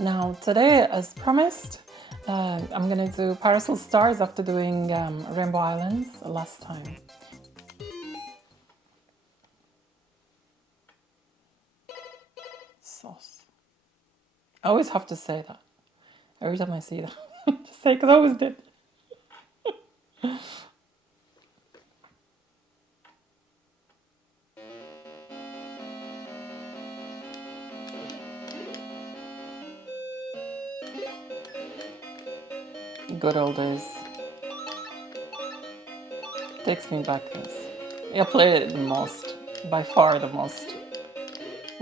Now today, as promised, I'm gonna do Parasol Stars after doing Rainbow Islands last time. Sauce. I always have to say that. Every time I see that. Just say, because I always did. Good old days. Takes me back, this. I played it the most. By far the most.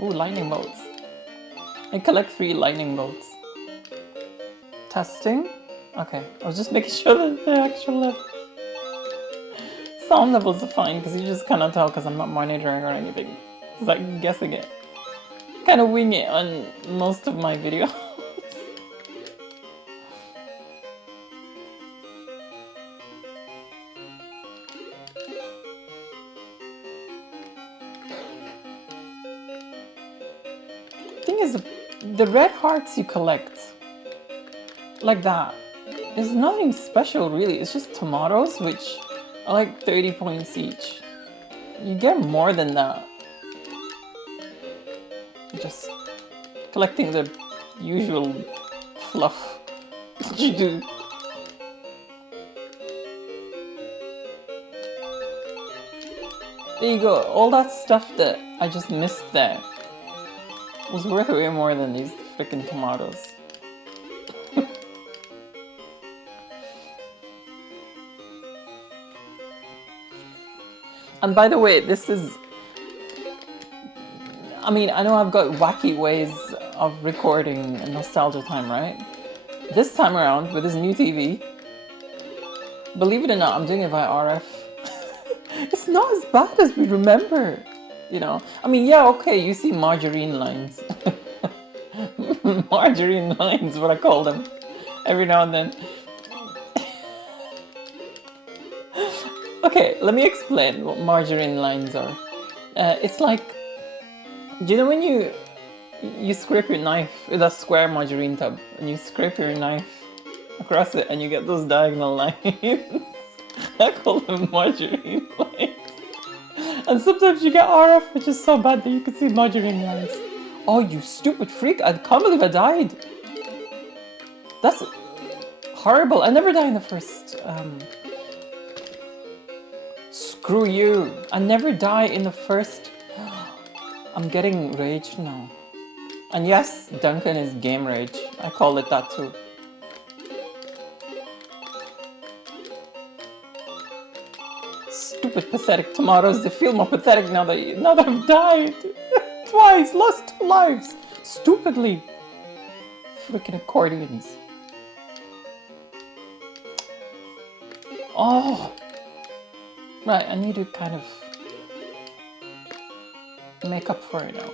Ooh, lightning bolts. I collect 3 lightning bolts. Testing? Okay, I was just making sure that the actual sound levels are fine, because you just cannot tell because I'm not monitoring or anything. It's like guessing it. Kind of wing it on most of my videos. Thing is, the red hearts you collect, like that, is nothing special really. It's just tomatoes, which are like 30 points each. You get more than that. Just collecting the usual fluff that you do. There you go. All that stuff that I just missed there was worth way more than these freaking tomatoes. And by the way, this is... I mean, I know I've got wacky ways of recording Nostalgia Time, right? This time around, with this new TV, believe it or not, I'm doing it via RF. It's not as bad as we remember, you know? I mean, yeah, okay, you see margarine lines. Margarine lines, what I call them, every now and then. Okay, let me explain what margarine lines are. It's like, do you know when you scrape your knife with a square margarine tub and you scrape your knife across it and you get those diagonal lines? I call them margarine lines. And sometimes you get RF, which is so bad that you can see margarine lines. Oh, you stupid freak, I can't believe I died. That's horrible. I never die in the first... Screw you. I never die in the first... I'm getting rage now. And yes, Duncan is game rage. I call it that too. Stupid pathetic tomatoes. They feel more pathetic now that I've died. Twice, lost 2 lives. Stupidly. Freaking accordions. Oh. Right, I need to kind of make up for it now.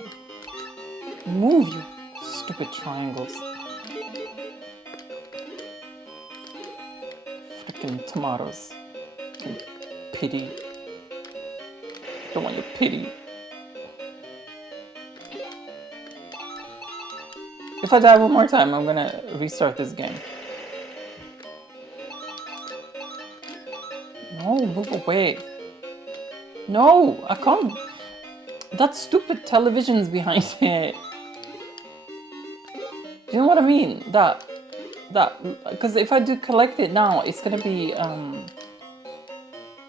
Move, you stupid triangles. Freaking tomatoes. Freaking pity. Don't want your pity. If I die one more time, I'm gonna restart this game. No, move away. No, I can't. That stupid television's behind it. Do you know what I mean? That, because if I do collect it now, it's gonna be,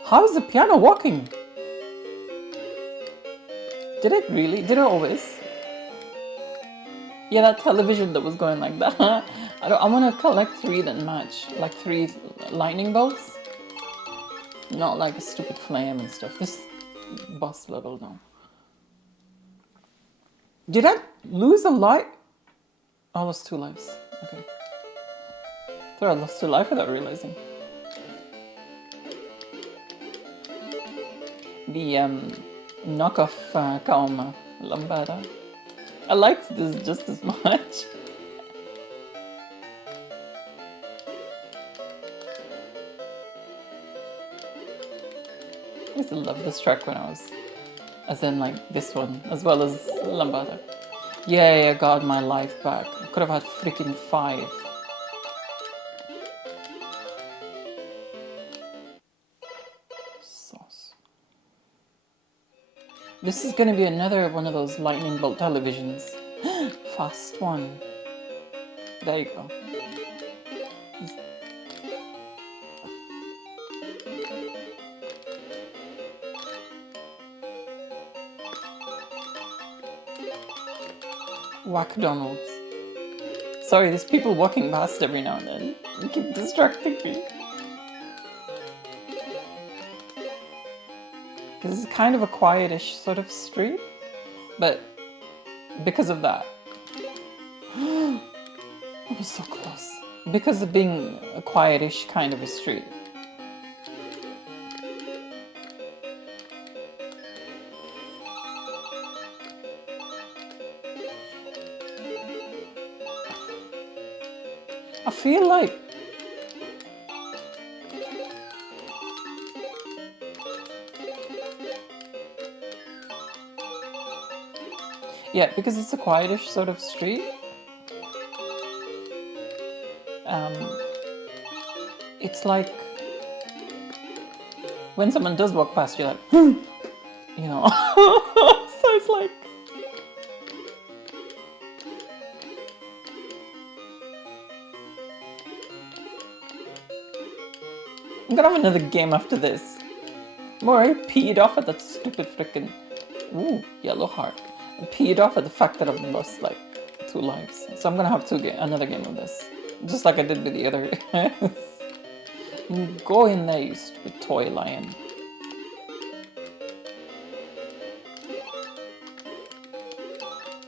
how is the piano walking? Did it really? Did it always? Yeah, that television that was going like that. I want to collect 3 that match. Like 3 lightning bolts. Not like a stupid flame and stuff. This boss level now. Did I lose a life? I lost 2 lives. Okay. Thought I lost 2 lives without realizing. The knockoff Kaoma Lambada. I liked this just as much. I used to love this track when I was, as in like this one, as well as Lambada. Yay, I got my life back. I could have had freaking 5. Sauce. This is gonna be another one of those lightning bolt televisions. Fast one. There you go. Whack-Donalds. Sorry, there's people walking past every now and then. You keep distracting me. Because it's kind of a quietish sort of street, but because of that. It was so close. Because of being a quietish kind of a street. I feel like yeah, because it's a quietish sort of street. It's like when someone does walk past, you're like, you know. So it's like. I'm gonna have another game after this. More, I peed off at that stupid frickin'. Ooh, yellow heart. I peed off at the fact that I've lost like 2 lives. So I'm gonna have another game of this. Just like I did with the other. Go in there, you stupid toy lion.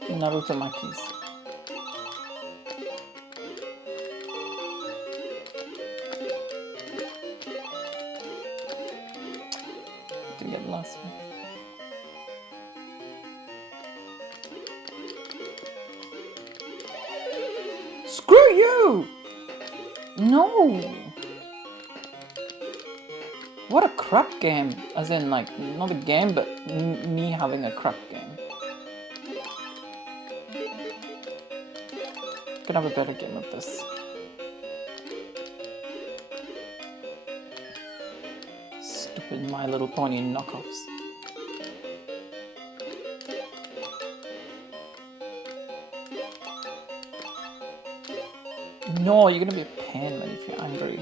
Naruto Makis. Didn't get the last one. Screw you! No! What a crap game. As in, like, not a game, but me having a crap game. Could have a better game of this. Stupid My Little Pony knockoffs. No, you're gonna be a pain when if you're angry.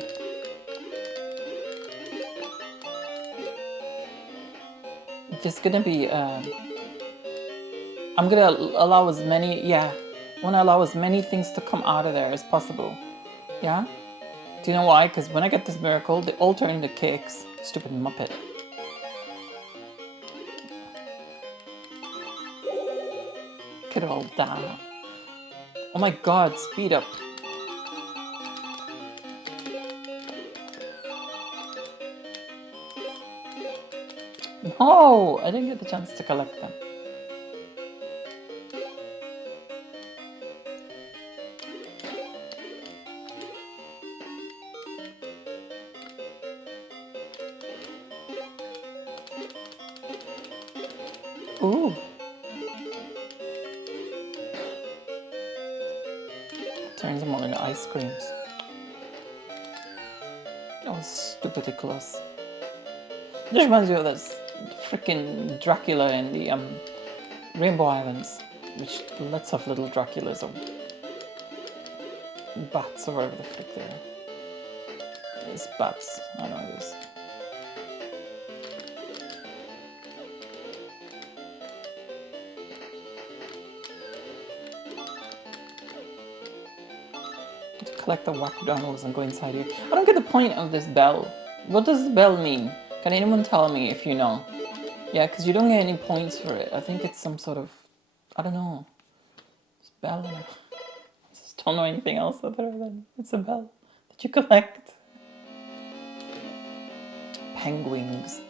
Just gonna be, I'm gonna allow as many, yeah, I wanna allow as many things to come out of there as possible. Yeah? Do you know why? Because when I get this miracle, they all turn into cakes. Stupid Muppet. Look at all that. Oh my god, speed up. No, I didn't get the chance to collect them. Ooh. Turns them all into ice creams. That was stupidly close. This reminds me of this freaking Dracula in the Rainbow Islands, which lets off little Draculas or bats or whatever the frick they are. It's bats, I know it is. Collect the whack-donalds and go inside here. I don't get the point of this bell. What does the bell mean? Can anyone tell me if you know? Yeah, because you don't get any points for it. I think it's some sort of, I don't know. It's bell. I just don't know anything else other than it's a bell that you collect. Penguins.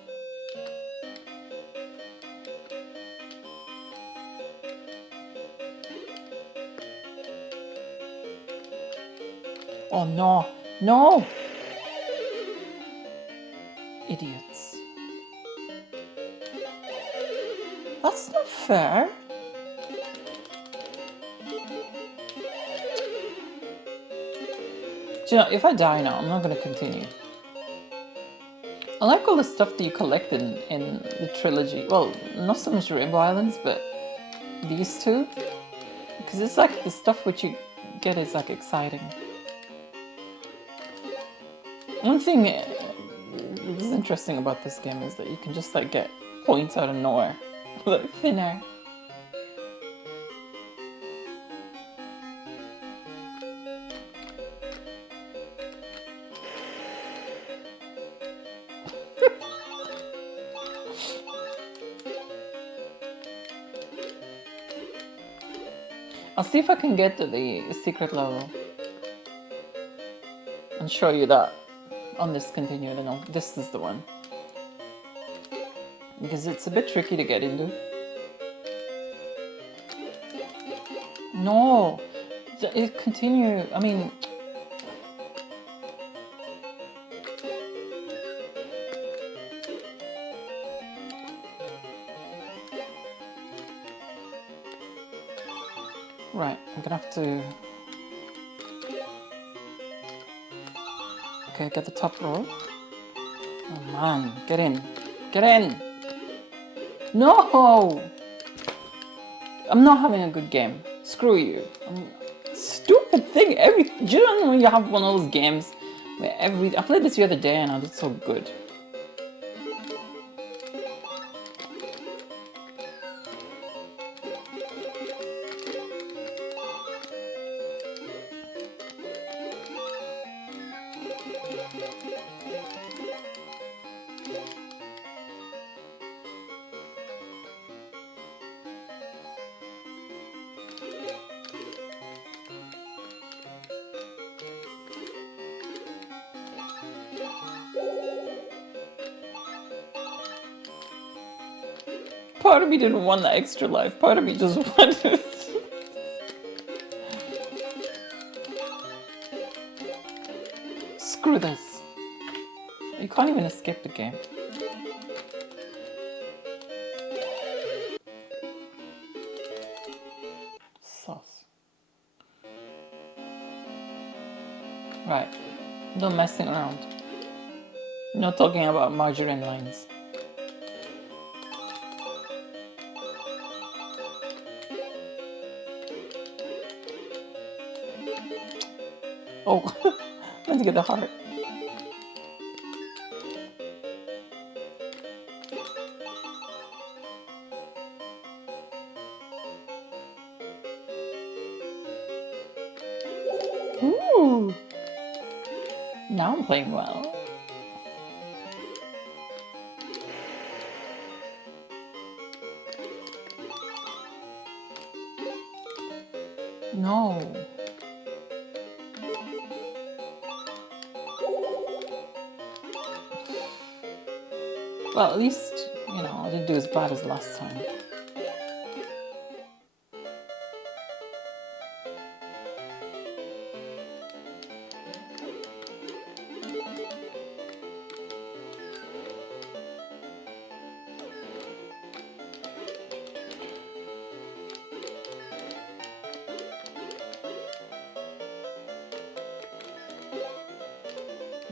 Oh no, no! Idiots. That's not fair. Do you know, if I die now, I'm not gonna continue. I like all the stuff that you collected in the trilogy. Well, not so much Rainbow Islands, but these two. Because it's like the stuff which you get is like exciting. One thing that is interesting about this game is that you can just like get points out of nowhere. Like thin air. I'll see if I can get to the secret level and show you that on this continue. No, this is the one. Because it's a bit tricky to get into. No! It continue, I mean... Right, I'm gonna have to... Okay, get the top row. Oh man, get in. Get in! No! I'm not having a good game. Screw you. Stupid thing. Do you know when you have one of those games where I played this the other day and I did so good. Part of me didn't want that extra life. Part of me just wanted... Screw this. You can't even escape the game. Sauce. Right. No messing around. No talking about margarine lines. Oh, let's get the heart. Ooh. Now I'm playing well. No. Well, at least, you know, I didn't do as bad as last time.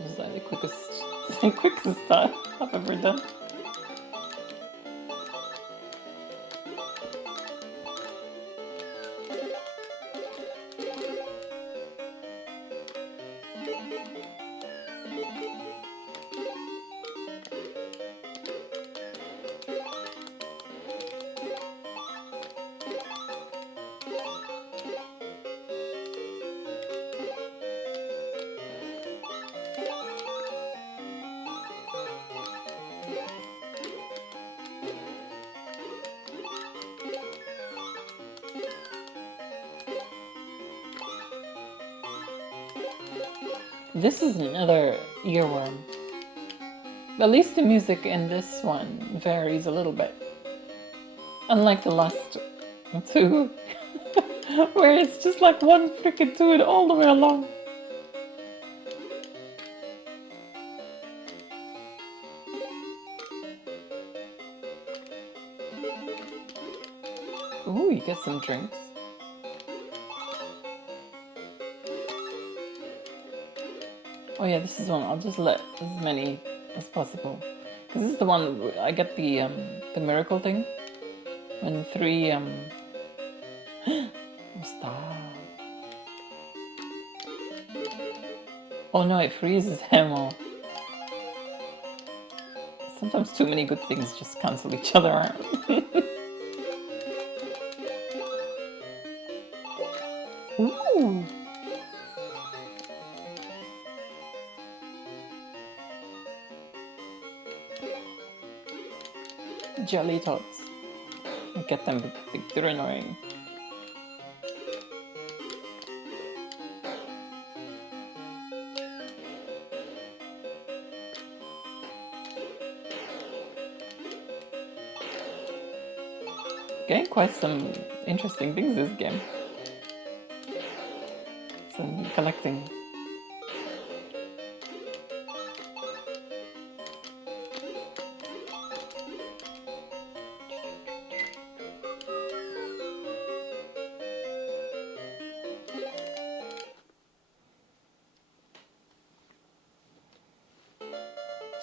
Is that the quickest I've ever done? This is another earworm. At least the music in this one varies a little bit. Unlike the last two, where it's just like one freaking tune all the way along. Ooh, you get some drinks. Oh yeah, this is one. I'll just let as many as possible. Because this is the one I get the miracle thing. When 3 stop. Oh no, it freezes ammo. Sometimes too many good things just cancel each other out. Ooh. Jelly tots. Get them, they're annoying. Getting quite some interesting things this game. Some collecting.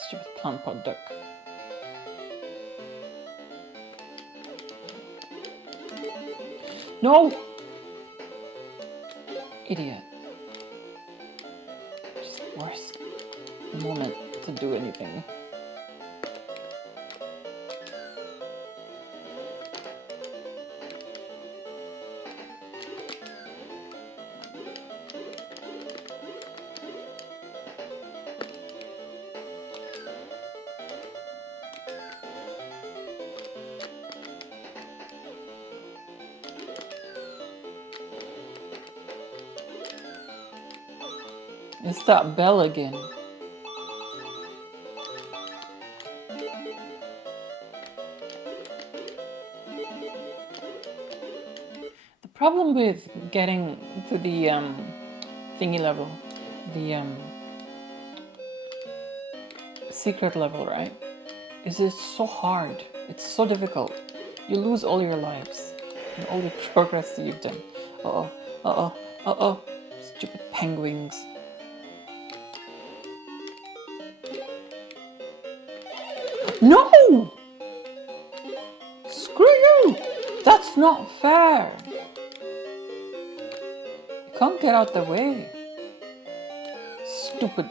Stupid plant pot duck. No! Idiot. Just worst moment to do anything. It's that bell again. The problem with getting to the thingy level, the secret level, right, is it's so hard. It's so difficult. You lose all your lives and all the progress that you've done. Uh-oh, uh-oh, uh-oh. Stupid penguins. No! Screw you! That's not fair! You can't get out the way. Stupid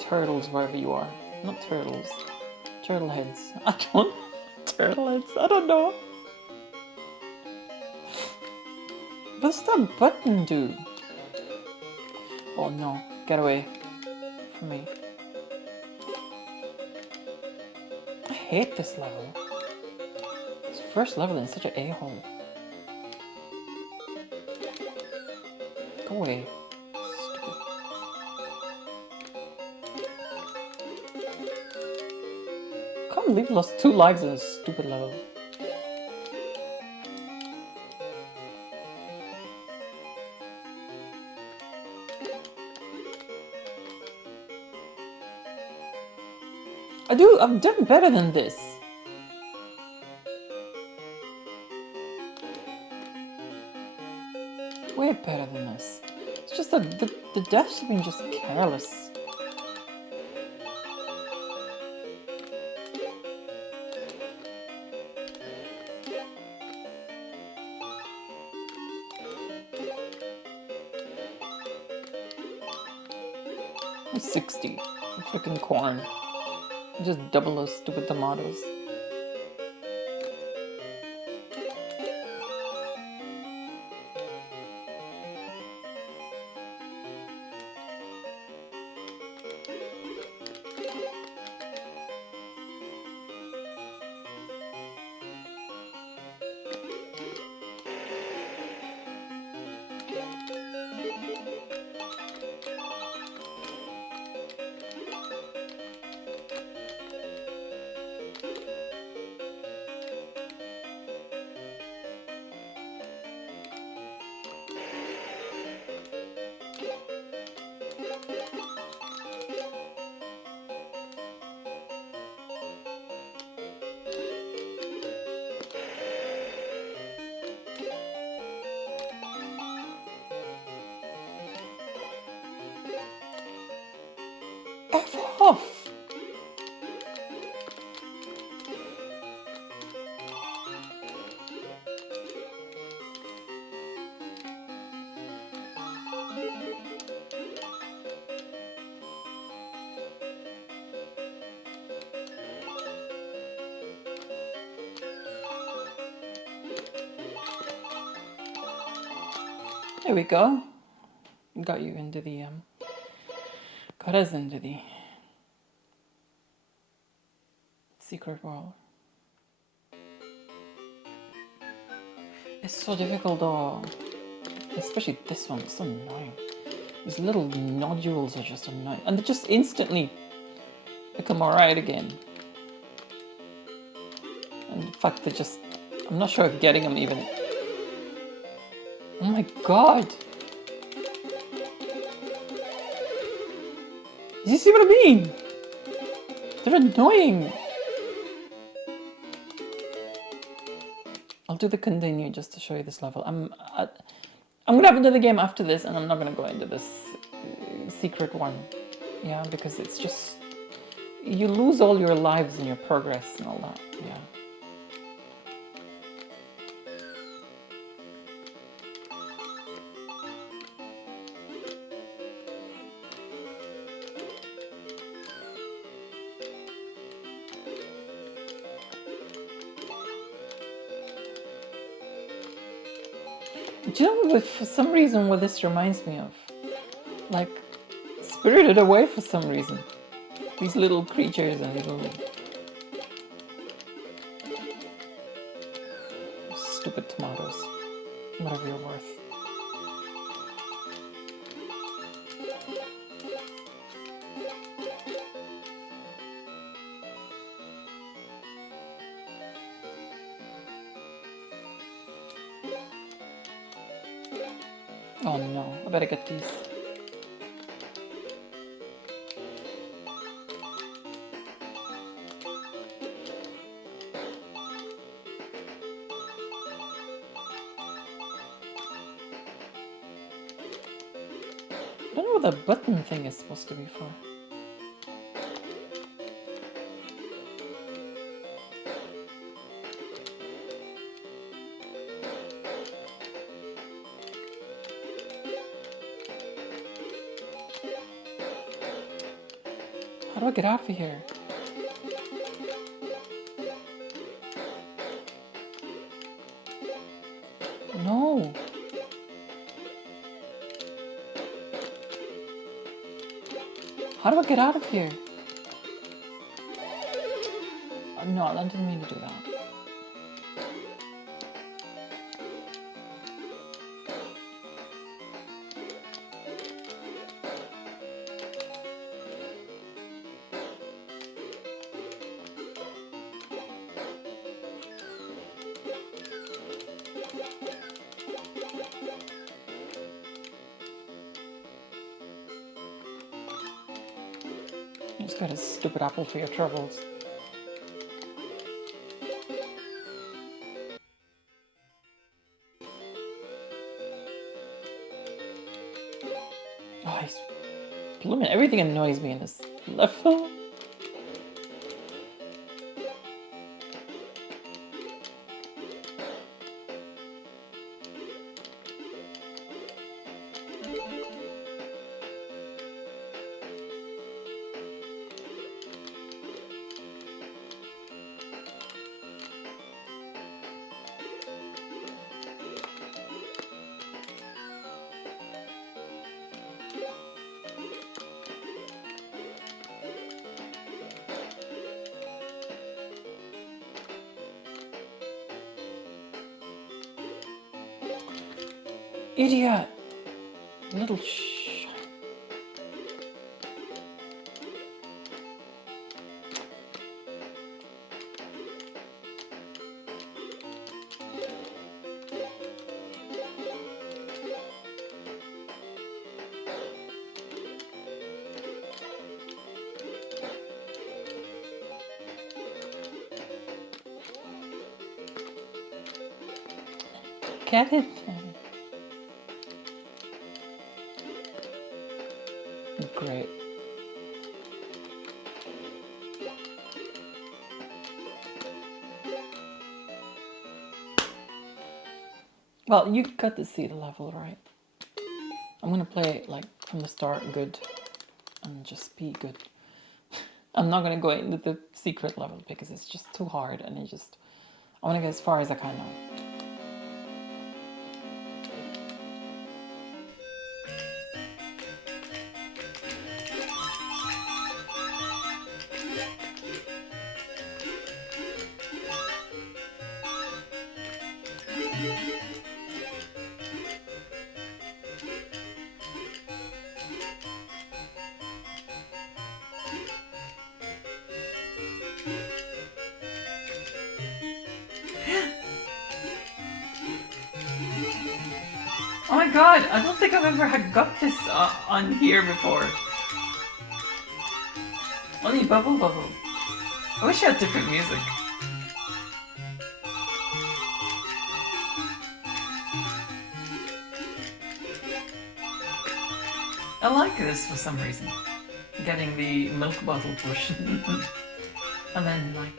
turtles, wherever you are. Not turtles. Turtle heads. I don't... Turtle heads, I don't know. What's that button do? Oh no, get away from me. I hate this level. This first level is such an a-hole. Go away. Stupid. Can't believe I lost 2 lives in this stupid level. I've done better than this. Way better than this. It's just that the deaths have been just careless. I'm 60. Freaking corn. Just double those stupid tomatoes. off! There we go. Got you into the got us into the secret world. It's so difficult though. Especially this one, it's so annoying. These little nodules are just annoying. And they just instantly become alright again. And in fact they just, I'm not sure if getting them even. Oh my god! Do you see what I mean? They're annoying! I'll do the continue just to show you this level. I'm gonna have another game after this and I'm not gonna go into this secret one. Yeah, because it's just... You lose all your lives and your progress and all that, yeah. Do you know, for some reason, what this reminds me of? Like, Spirited Away for some reason. These little creatures and little... Stupid tomatoes. Whatever you're worth. Oh no, I better get these. I don't know what the button thing is supposed to be for. How do I get out of here? No. How do I get out of here? No, I didn't mean to do that. Just got a stupid apple for your troubles. Oh, he's blooming. Everything annoys me in this level. Idiot! Little Get it? Great. Well, you got to see the level, right? I'm gonna play it like from the start good and just be good. I'm not gonna go into the secret level because it's just too hard and I wanna get as far as I can now. Oh my god, I don't think I've ever had got this on here before. Only Bubble Bubble. I wish I had different music. I like this for some reason. Getting the milk bottle push. And then like...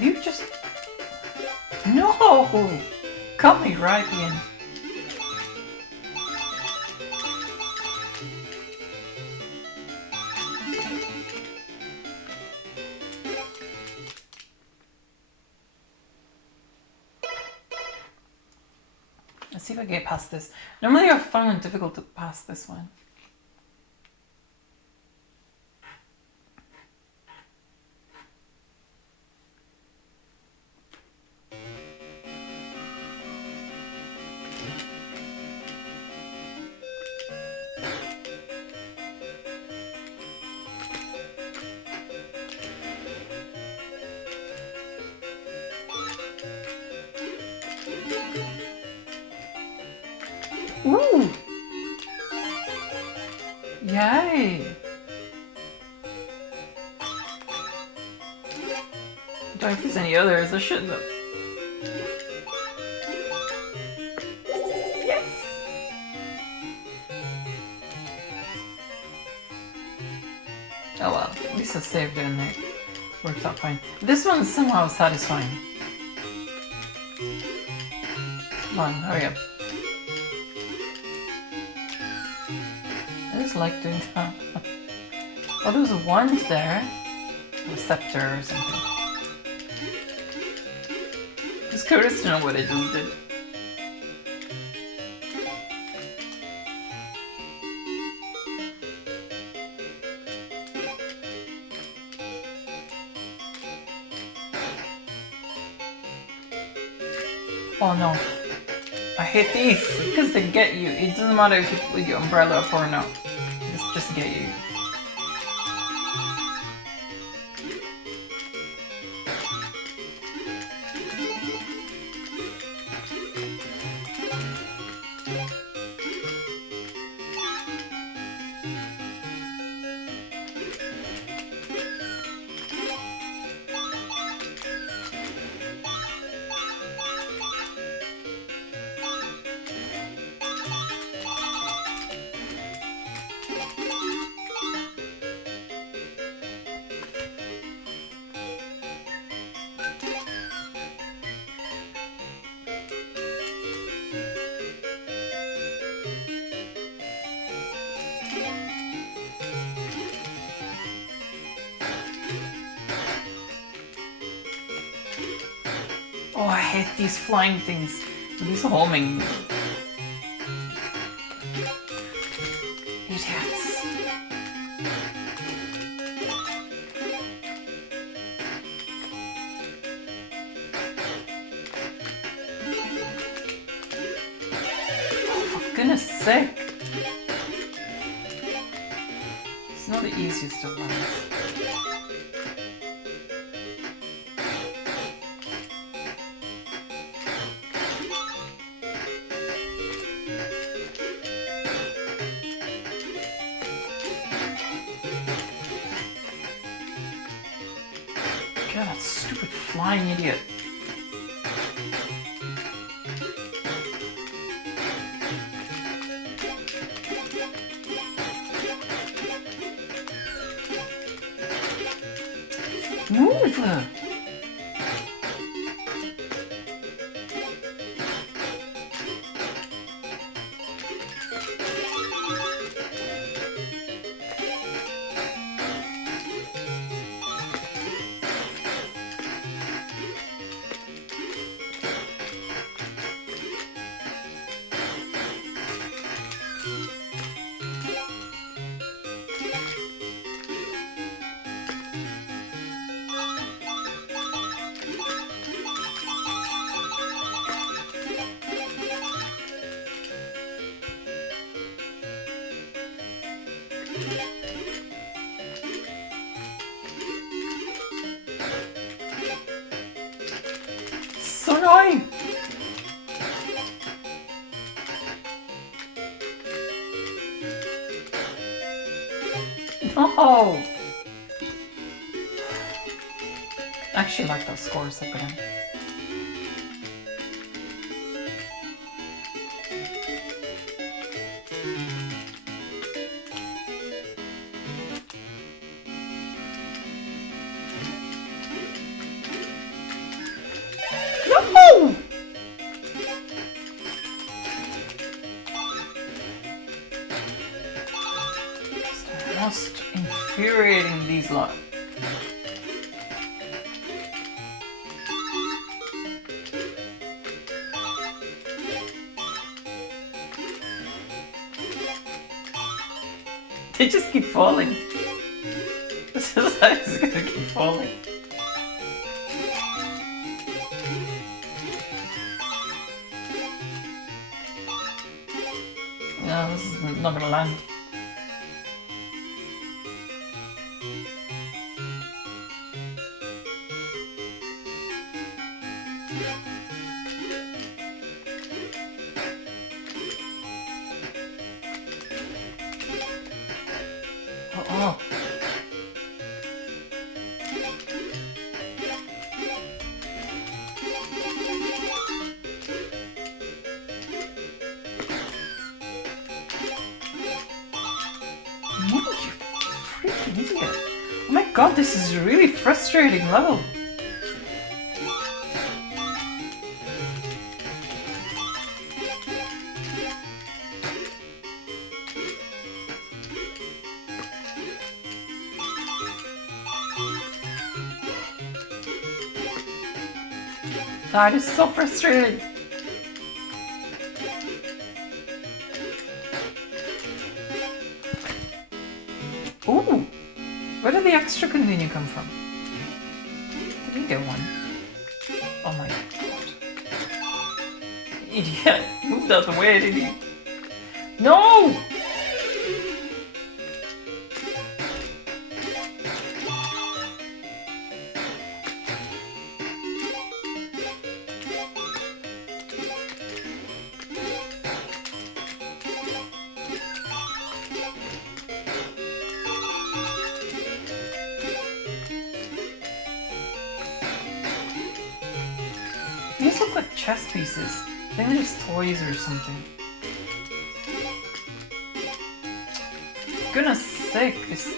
You just... No! Cut me right in. Let's see if I get past this. Normally I find it difficult to pass this one. Ooh! Yay! Don't know if there's any others, I shouldn't have. Yes! Oh well, at least I saved it and it worked out fine. This one's somehow satisfying. Come on, hurry up. I just like doing that. Oh, there was a wand there. A scepter or something. Just curious to know what it just did. Oh no. I hate these because they get you. It doesn't matter if you put your umbrella up or not. Just get you. hate these flying things. These homing. Idiots. Oh, for goodness sake. It's not the easiest of ones. God, that stupid flying idiot. Move! So annoying! No! I actually like those scores they put in. No! It's the most infuriating these lot. They just keep falling. It's just like it's gonna keep falling. No, this is not gonna land. Oh. You freaking idiot. Oh my god, this is a really frustrating level. That is so frustrating. Ooh! Where did the extra continue come from? Did we get one? Oh my god. Idiot! Moved out the way, did he? No! These look like chess pieces. They're just toys or something. Goodness sake, this...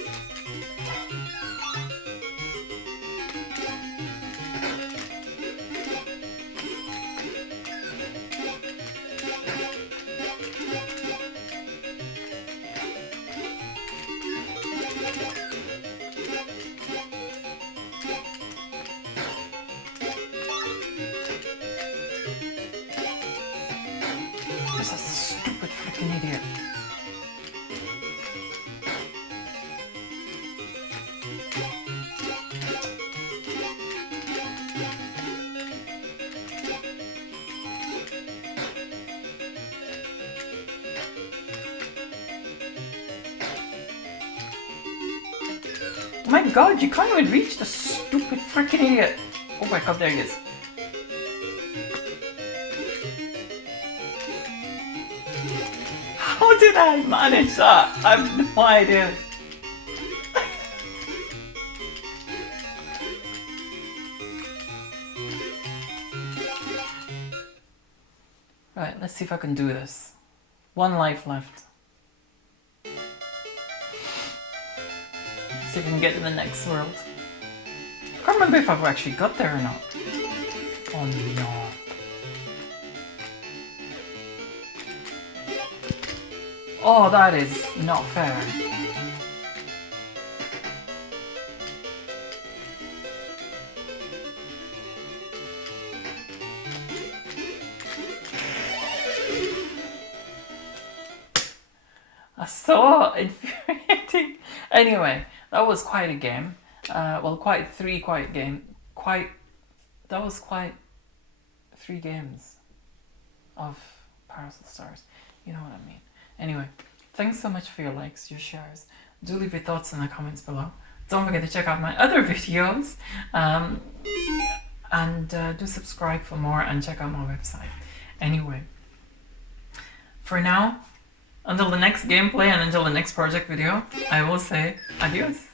My god, you can't even reach the stupid freaking idiot! Oh my god, there he is. How did I manage that? I have no idea. Right, let's see if I can do this. 1 life left. See if we can get to the next world. I can't remember if I've actually got there or not. Oh no. Oh, that is not fair. That's so infuriating. Anyway, that was quite a game. That was quite 3 games of Parasol Stars. You know what I mean. Anyway, thanks so much for your likes, your shares. Do leave your thoughts in the comments below. Don't forget to check out my other videos. And do subscribe for more and check out my website. Anyway, for now, until the next gameplay and until the next project video, I will say adios.